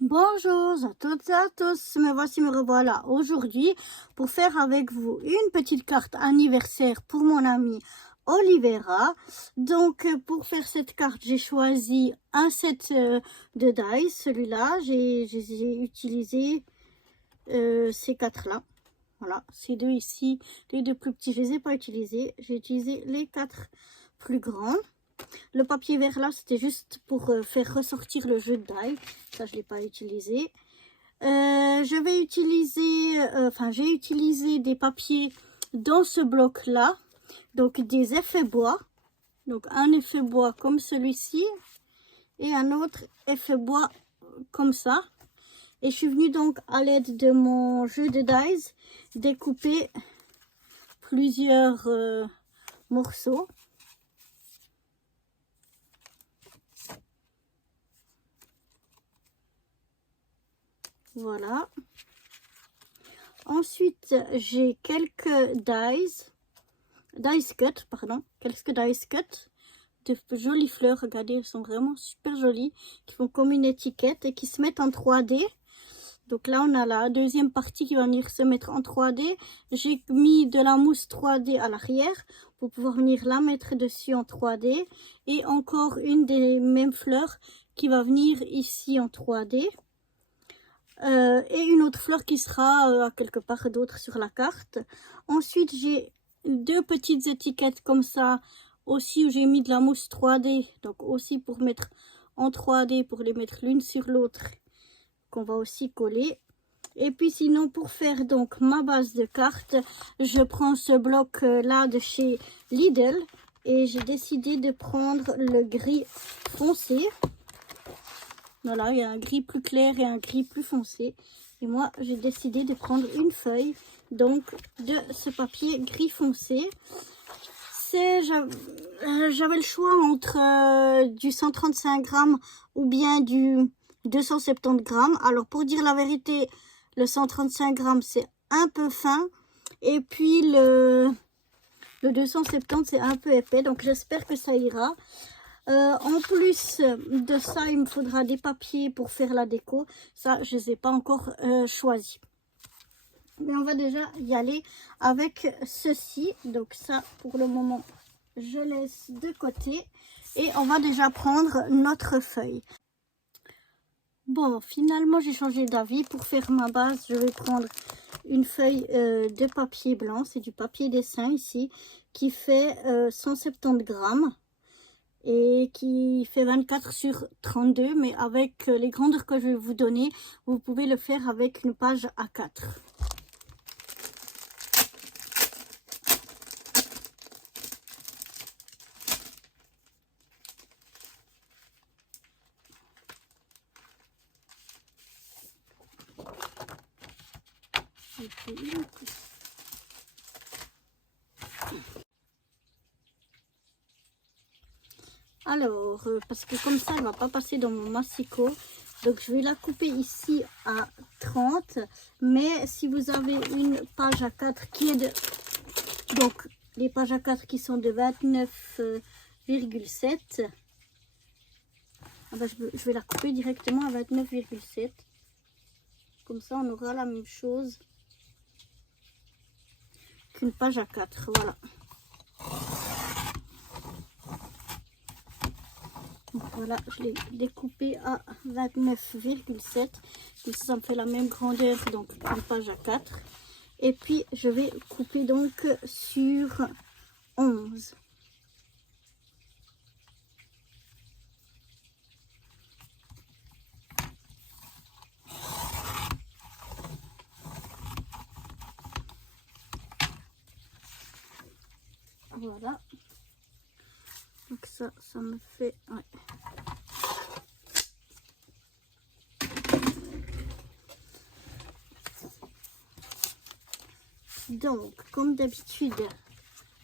Bonjour à toutes et à tous, me revoilà aujourd'hui pour faire avec vous une petite carte anniversaire pour mon amie Olivera. Donc pour faire cette carte, j'ai choisi un set de dice, celui-là, j'ai utilisé ces quatre-là. Voilà, ces deux ici, les deux plus petits, je les ai pas utilisés, j'ai utilisé les quatre plus grands. Le papier vert là, c'était juste pour faire ressortir le jeu de die. Ça, je ne l'ai pas utilisé. Je vais utiliser, j'ai utilisé des papiers dans ce bloc là. Donc des effets bois. Donc un effet bois comme celui-ci. Et un autre effet bois comme ça. Et je suis venue donc à l'aide de mon jeu de dice découper plusieurs morceaux. Voilà. Ensuite, j'ai quelques dice cut, de jolies fleurs. Regardez, elles sont vraiment super jolies, qui font comme une étiquette et qui se mettent en 3D. Donc là, on a la deuxième partie qui va venir se mettre en 3D. J'ai mis de la mousse 3D à l'arrière pour pouvoir venir la mettre dessus en 3D. Et encore une des mêmes fleurs qui va venir ici en 3D. Et une autre fleur qui sera quelque part d'autre sur la carte. Ensuite, j'ai deux petites étiquettes comme ça, aussi où j'ai mis de la mousse 3D, donc aussi pour mettre en 3D, pour les mettre l'une sur l'autre, qu'on va aussi coller. Et puis sinon, pour faire donc ma base de carte, je prends ce bloc là de chez Lidl, et j'ai décidé de prendre le gris foncé. Voilà, il y a un gris plus clair et un gris plus foncé. Et moi, j'ai décidé de prendre une feuille, donc de ce papier gris foncé. J'avais le choix entre du 135 grammes ou bien du 270 grammes. Alors, pour dire la vérité, le 135 grammes, c'est un peu fin. Et puis, le 270, c'est un peu épais. Donc, j'espère que ça ira. En plus de ça, il me faudra des papiers pour faire la déco. Ça, je ne les ai pas encore choisis. Mais on va déjà y aller avec ceci. Donc ça, pour le moment, je laisse de côté. Et on va déjà prendre notre feuille. Bon, finalement, j'ai changé d'avis. Pour faire ma base, je vais prendre une feuille de papier blanc. C'est du papier dessin ici, qui fait 170 grammes. Et qui fait 24 sur 32, mais avec les grandeurs que je vais vous donner, vous pouvez le faire avec une page A4. Alors, parce que comme ça, elle ne va pas passer dans mon massicot. Donc, je vais la couper ici à 30. Mais si vous avez une page A4 qui est de... Donc, les pages A4 qui sont de 29,7. Ah ben, je vais la couper directement à 29,7. Comme ça, on aura la même chose qu'une page A4. Voilà. Voilà, je l'ai découpé à 29,7. Ça me fait la même grandeur, donc une page A4. Et puis, je vais couper donc sur 11. Voilà. Donc ça me fait... Ouais. Donc, comme d'habitude,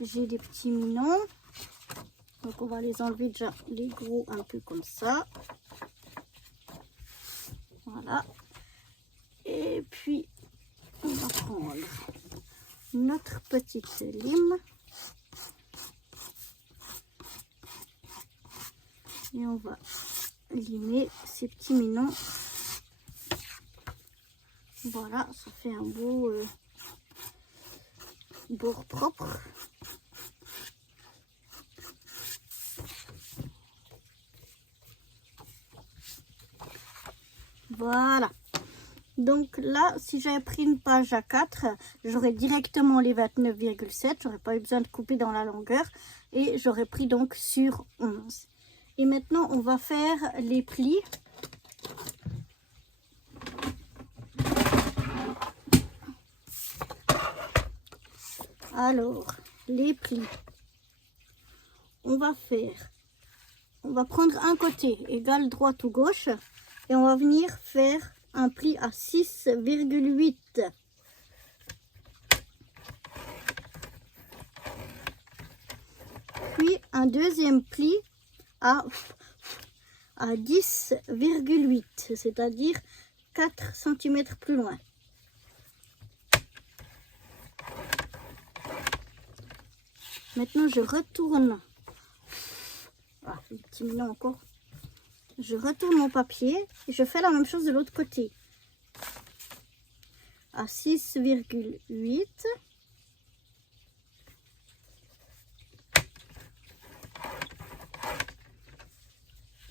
j'ai des petits minons. Donc, on va les enlever déjà, les gros, un peu comme ça. Voilà. Et puis, on va prendre notre petite lime. Et on va limer ces petits minons Voilà, ça fait un beau bord propre. Voilà. Donc là, si j'avais pris une page A4, j'aurais directement les 29,7. J'aurais pas eu besoin de couper dans la longueur. Et j'aurais pris donc sur 11. Et maintenant, on va faire les plis. Alors, les plis. On va prendre un côté égal droite ou gauche. Et on va venir faire un pli à 6,8. Puis un deuxième pli à 10,8, c'est-à-dire 4 cm plus loin. Maintenant, je retourne. Disminue encore. Je retourne mon papier et je fais la même chose de l'autre côté. À 6,8.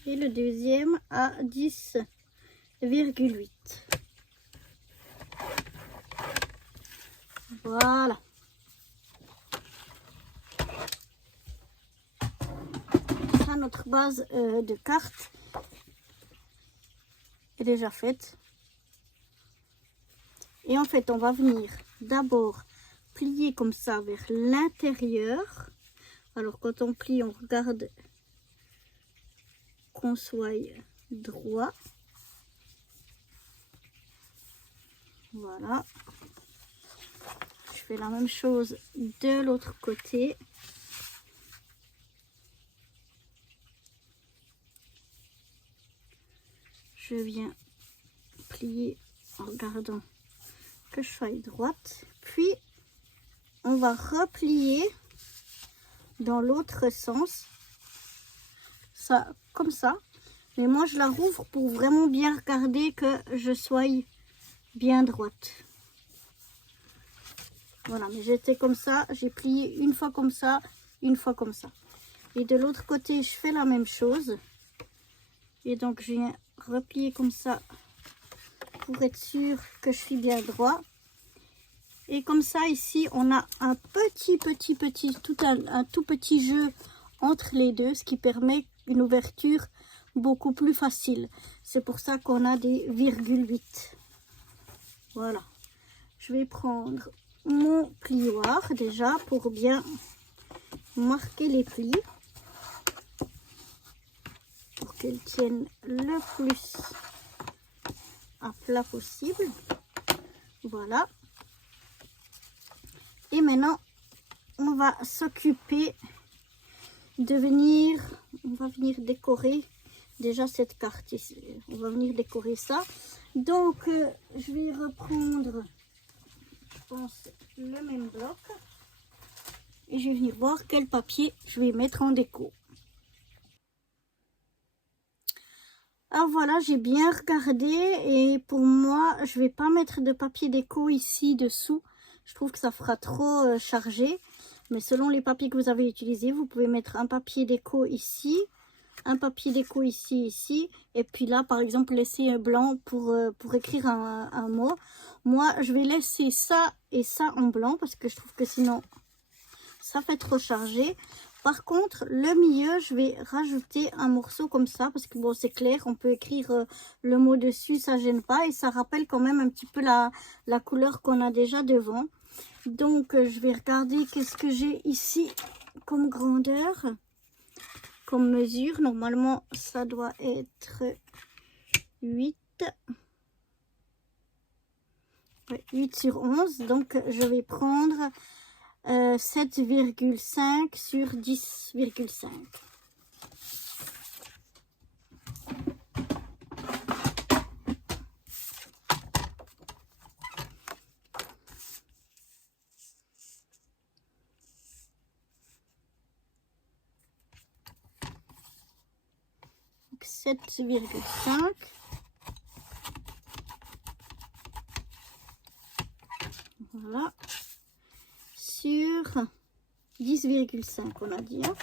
Et le deuxième à 10,8. Voilà. Ça, notre base de carte est déjà faite. Et en fait, on va venir d'abord plier comme ça vers l'intérieur. Alors, quand on plie, on regarde qu'on soit droit. Voilà. Je fais la même chose de l'autre côté. Je viens plier en regardant que je sois droite. Puis, on va replier dans l'autre sens. Ça, comme ça. Mais moi, je la rouvre pour vraiment bien regarder que je sois bien droite. Voilà, mais j'étais comme ça. J'ai plié une fois comme ça, une fois comme ça. Et de l'autre côté, je fais la même chose. Et donc, je viens replier comme ça pour être sûr que je suis bien droit. Et comme ça, ici, on a un tout petit jeu entre les deux, ce qui permet une ouverture beaucoup plus facile. C'est pour ça qu'on a des virgules 8. Voilà. Je vais prendre mon plioir déjà pour bien marquer les plis. Pour qu'elles tiennent le plus à plat possible. Voilà. Et maintenant, on va s'occuper de venir, on va venir décorer déjà cette carte ici. On va venir décorer ça. Donc, je vais reprendre, je pense, le même bloc. Et je vais venir voir quel papier je vais mettre en déco. Alors voilà, j'ai bien regardé et pour moi, je vais pas mettre de papier déco ici dessous. Je trouve que ça fera trop chargé. Mais selon les papiers que vous avez utilisés, vous pouvez mettre un papier déco ici, un papier déco ici. Et puis là, par exemple, laisser un blanc pour écrire un mot. Moi, je vais laisser ça et ça en blanc parce que je trouve que sinon, ça fait trop chargé. Par contre, le milieu, je vais rajouter un morceau comme ça parce que bon, c'est clair, on peut écrire le mot dessus, ça gêne pas et ça rappelle quand même un petit peu la couleur qu'on a déjà devant. Donc, je vais regarder qu'est-ce que j'ai ici comme grandeur, comme mesure. Normalement, ça doit être 8. Ouais, 8 sur 11. Donc, je vais prendre 7,5 sur 10,5. Donc 7,5. 10,5 on a dit. Hein.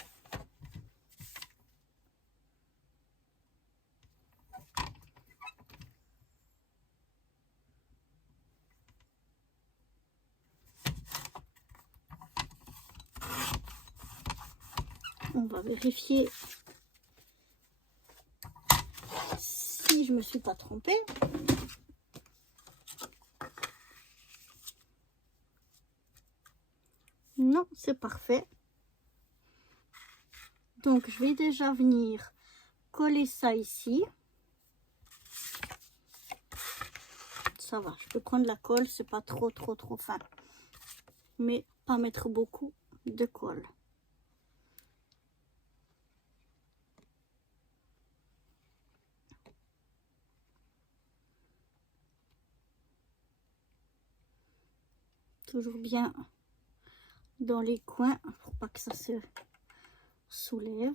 On va vérifier si je me suis pas trompée. Non, c'est parfait. Donc, je vais déjà venir coller ça ici. Ça va, je peux prendre la colle, c'est pas trop fin. Mais pas mettre beaucoup de colle. Toujours bien dans les coins pour pas que ça se soulève.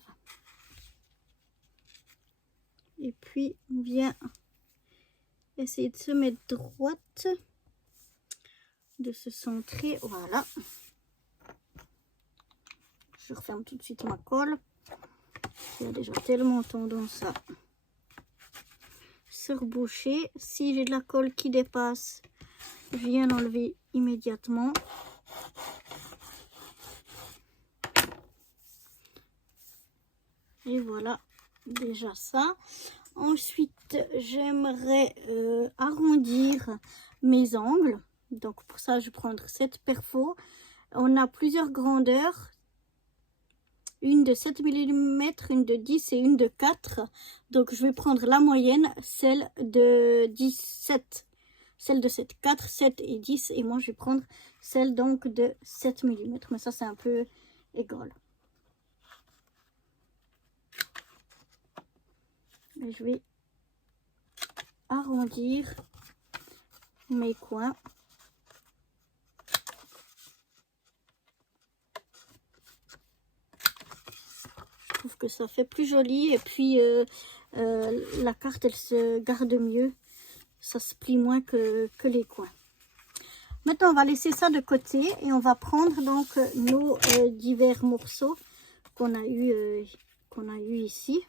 Et puis bien essayer de se mettre droite, de se centrer. Voilà. Je referme tout de suite ma colle. Il y a déjà tellement tendance à se reboucher. Si j'ai de la colle qui dépasse, je viens l'enlever immédiatement. Et voilà, déjà ça. Ensuite, j'aimerais arrondir mes angles. Donc pour ça, je vais prendre cette perfo. On a plusieurs grandeurs. Une de 7 mm, une de 10 et une de 4. Donc je vais prendre la moyenne, celle de 17. Celle de 7, 4, 7 et 10. Et moi, je vais prendre celle donc de 7 mm. Mais ça, c'est un peu égal. Et je vais arrondir mes coins. Je trouve que ça fait plus joli. Et puis, la carte, elle se garde mieux. Ça se plie moins que les coins. Maintenant, on va laisser ça de côté et on va prendre donc nos divers morceaux qu'on a eu ici.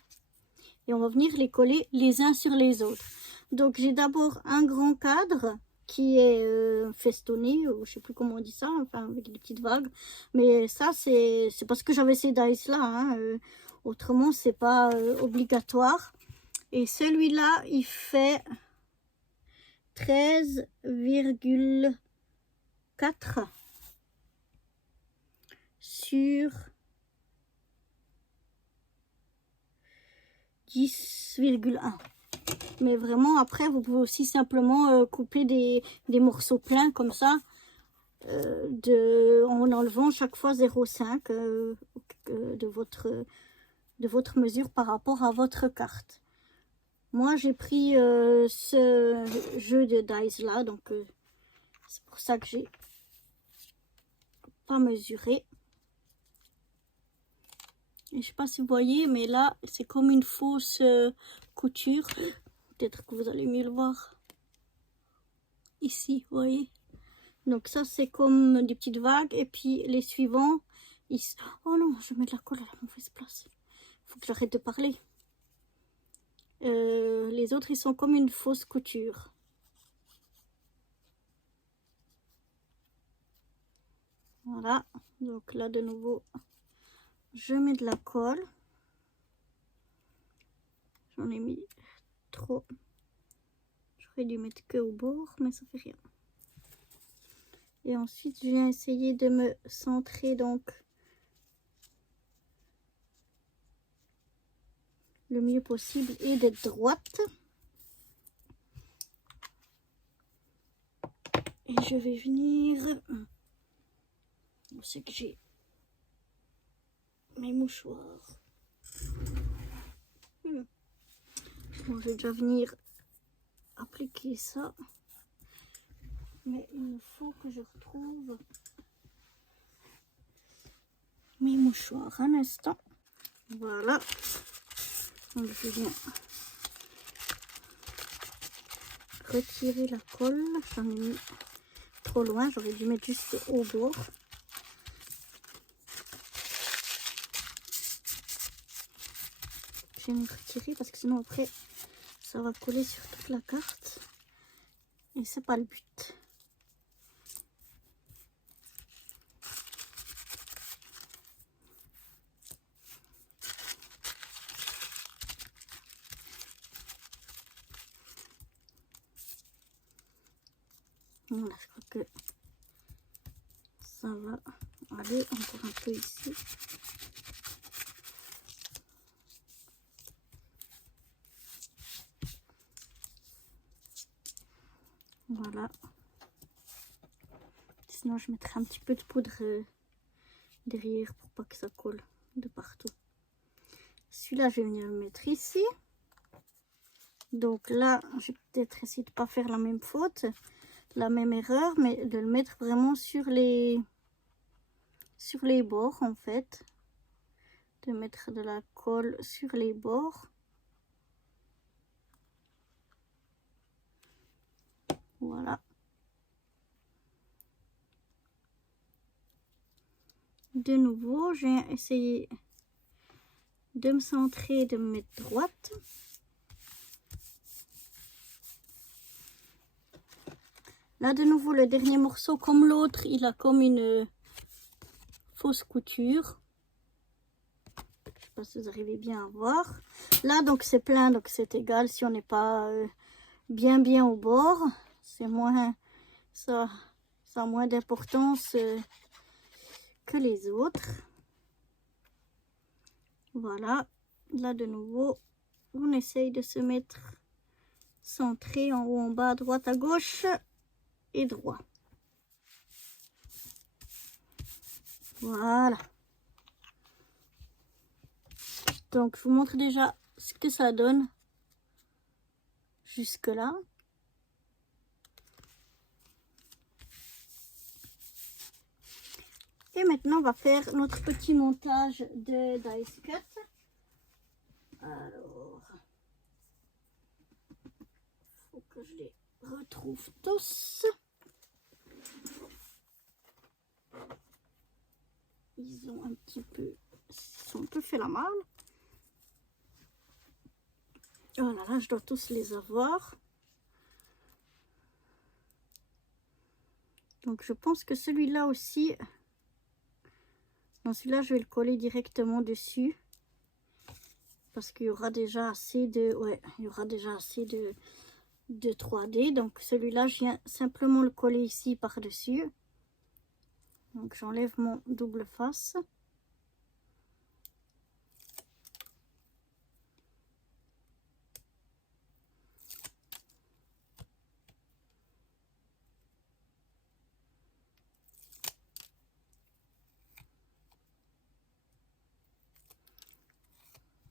Et on va venir les coller les uns sur les autres. Donc, j'ai d'abord un grand cadre qui est festonné, ou je sais plus comment on dit ça, enfin avec des petites vagues. Mais ça, c'est parce que j'avais ces dice là. Hein, autrement, c'est pas obligatoire. Et celui-là, il fait 13,4 sur 10,1. Mais vraiment, après, vous pouvez aussi simplement couper des morceaux pleins comme ça, en enlevant chaque fois 0,5 de votre mesure par rapport à votre carte. Moi, j'ai pris ce jeu de dice là, donc c'est pour ça que j'ai pas mesuré. Et je sais pas si vous voyez, mais là, c'est comme une fausse couture. Peut-être que vous allez mieux le voir. Ici, vous voyez. Donc ça, c'est comme des petites vagues. Et puis les suivants, oh non, je mets de la colle à la mauvaise place. Il faut que j'arrête de parler. Les autres, ils sont comme une fausse couture. Voilà. Donc là, de nouveau, je mets de la colle. J'en ai mis trop. J'aurais dû mettre que au bord, mais ça fait rien. Et ensuite, je viens essayer de me centrer donc le mieux possible et d'être droite. Et je vais venir. C'est que j'ai mes mouchoirs. Bon, je vais déjà venir appliquer ça. Mais il me faut que je retrouve mes mouchoirs. Un instant. Voilà. Donc je viens retirer la colle. J'en ai mis trop loin. J'aurais dû mettre juste au bord. je vais me retirer parce que sinon après ça va coller sur toute la carte. Et c'est pas le but. Voilà, je crois que ça va aller encore un peu ici. Voilà. Sinon, je mettrai un petit peu de poudre derrière pour pas que ça colle de partout. Celui-là, je vais venir le mettre ici. Donc là, je vais peut-être essayer de pas faire la même faute, la même erreur, mais de le mettre vraiment sur les bords en fait. De mettre de la colle sur les bords. Voilà. De nouveau, je vais essayer de me centrer, de me mettre droite. Là, de nouveau, le dernier morceau, comme l'autre, il a comme une fausse couture. Je sais pas si vous arrivez bien à voir. Là, donc, c'est plein, donc c'est égal si on n'est pas bien au bord. C'est moins, ça a moins d'importance que les autres. Voilà. Là, de nouveau, on essaye de se mettre centré en haut, en bas, à droite, à gauche et droit. Voilà. Donc, je vous montre déjà ce que ça donne jusque là. Et maintenant, on va faire notre petit montage de dice cut. Alors, faut que je les retrouve tous. Ils ont un petit peu, ils sont un peu fait la malle. Oh là là, je dois tous les avoir. Donc, je pense que celui-là aussi, non, celui-là, je vais le coller directement dessus. Parce qu'il y aura déjà assez de, ouais, il y aura déjà assez de 3D. Donc, celui-là, je viens simplement le coller ici par-dessus. Donc, j'enlève mon double face.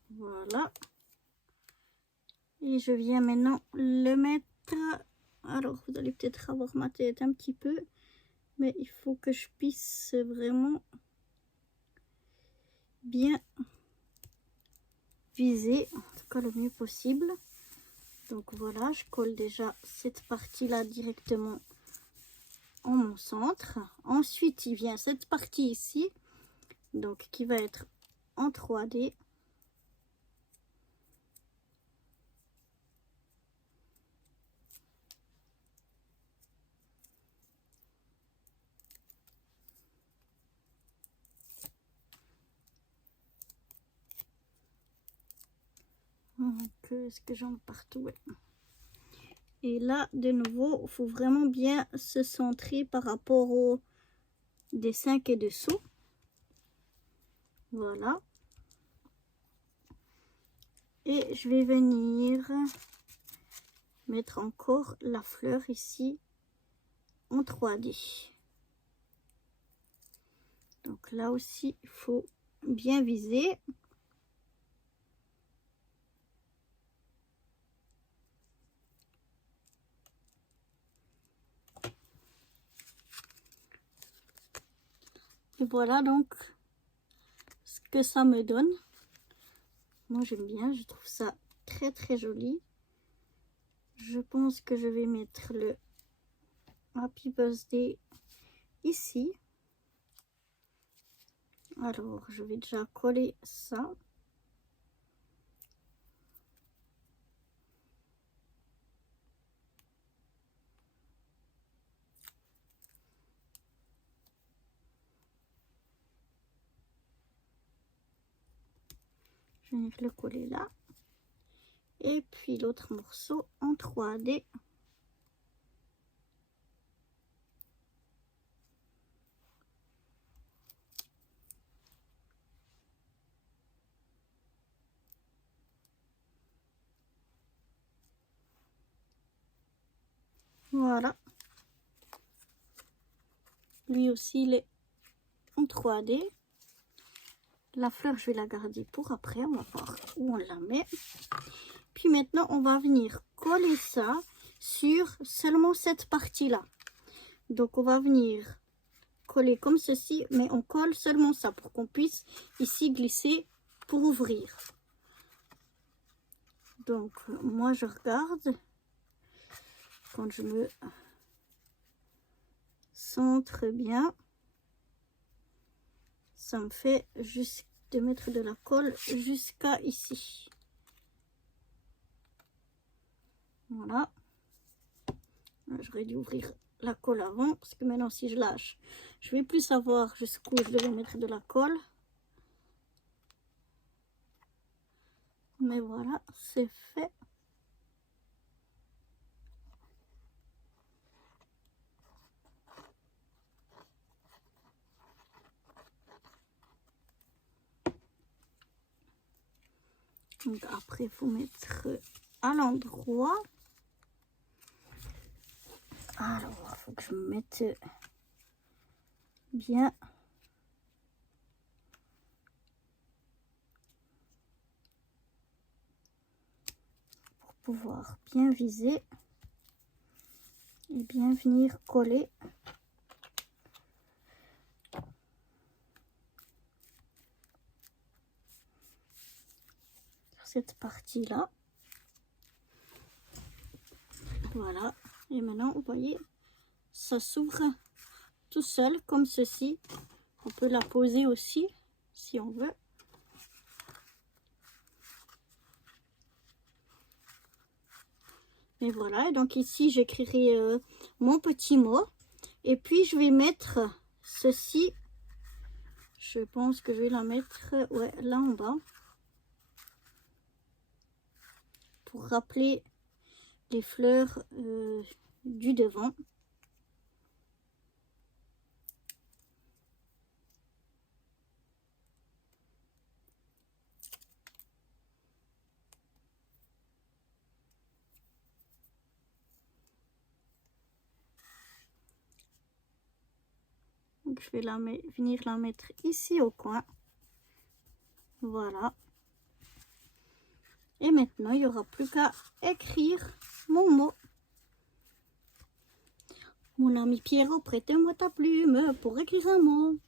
Voilà. Et je viens maintenant le mettre. Alors, vous allez peut-être avoir ma tête un petit peu. Mais il faut que je puisse vraiment bien viser. En tout cas, le mieux possible. Donc voilà, je colle déjà cette partie-là directement en mon centre. Ensuite, il vient cette partie ici. Donc, qui va être en 3D. Donc, est-ce que j'en ai partout? Ouais. Et là, de nouveau, il faut vraiment bien se centrer par rapport au dessin qui est dessous. Voilà. Et je vais venir mettre encore la fleur ici en 3D. Donc là aussi, il faut bien viser. Et voilà donc ce que ça me donne. Moi j'aime bien, je trouve ça très joli. Je pense que je vais mettre le Happy Birthday ici. Alors je vais déjà coller ça. Je vais venir le coller là. Et puis l'autre morceau en 3D. Voilà. Lui aussi, il est en 3D. La fleur, je vais la garder pour après. On va voir où on la met. Puis maintenant, on va venir coller ça sur seulement cette partie-là. Donc, on va venir coller comme ceci, mais on colle seulement ça pour qu'on puisse ici glisser pour ouvrir. Donc, moi, je regarde quand je me centre bien. Ça me fait juste de mettre de la colle jusqu'à ici. Voilà. J'aurais dû ouvrir la colle avant parce que maintenant si je lâche, je vais plus savoir jusqu'où je devais mettre de la colle. Mais voilà, c'est fait. Donc après, il faut mettre à l'endroit. Alors, il faut que je me mette bien. Pour pouvoir bien viser et bien venir coller. Cette partie là, voilà, et maintenant vous voyez ça s'ouvre tout seul comme ceci. On peut la poser aussi si on veut. Et voilà, donc ici j'écrirai mon petit mot et puis je vais mettre ceci, je pense que je vais la mettre ouais, là en bas. Pour rappeler les fleurs du devant. Donc je vais venir la mettre ici au coin. Voilà. Et maintenant, il n'y aura plus qu'à écrire mon mot. Mon ami Pierrot, prêtez-moi ta plume pour écrire un mot.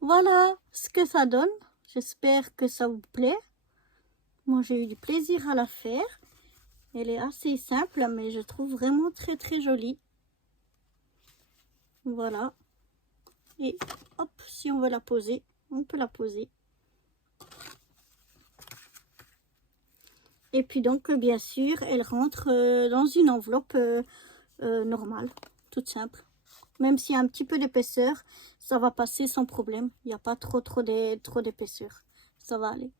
Voilà ce que ça donne. J'espère que ça vous plaît. Moi, j'ai eu du plaisir à la faire. Elle est assez simple, mais je trouve vraiment très très jolie. Voilà. Et hop, si on veut la poser, on peut la poser. Et puis donc, bien sûr, elle rentre dans une enveloppe normale, toute simple. Même s'il y a un petit peu d'épaisseur, ça va passer sans problème. Il n'y a pas trop d'épaisseur. Ça va aller.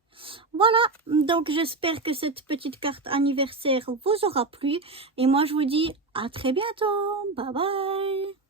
Voilà, donc j'espère que cette petite carte anniversaire vous aura plu. Et moi, je vous dis à très bientôt. Bye bye.